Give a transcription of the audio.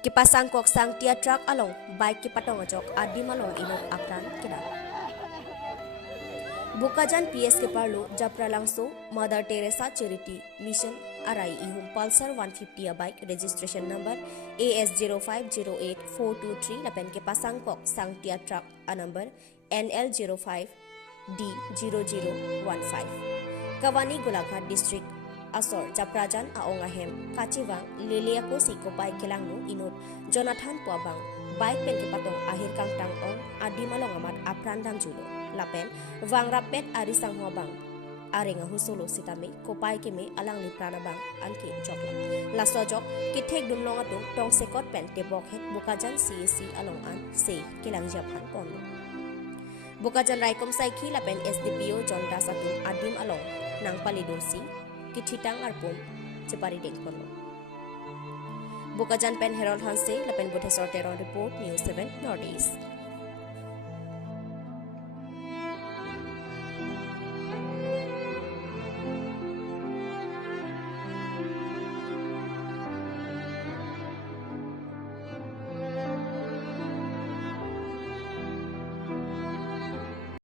Kipasang kok sang tia truck along bike kipatong ajok adi malong inok apran kina. Bukajan PS Keparlo Japra Langso Mother Teresa Charity Mission Arai ihum Pulsar 150 a bike registration number AS0508423 lapen kipasang kok sang tia truck a number NL05D0015. Kawani Golaghat District Asor Japrajan Aongahem Kachiwang Liliako Sikopai Kilangnu Inut Jonathan Puabang Bike pen kipatong akhir kang tang ong adi malong amat aprandam julo lapen wang rapet ari sang huabang arenga husulo sitame kopai keme alang li prana bang anki jokla laso jok kithek dum long atung tong sekot pen te bok het bukajan CAC along an se kilang japan pon bukajan raikom saiki lapen SDPO John Dasatung adim along nang palidosi kichitang arpum cepari deng kono Bukajan Pen Herald Hanse lapen Buddha Sorteron Report News 7 Northeast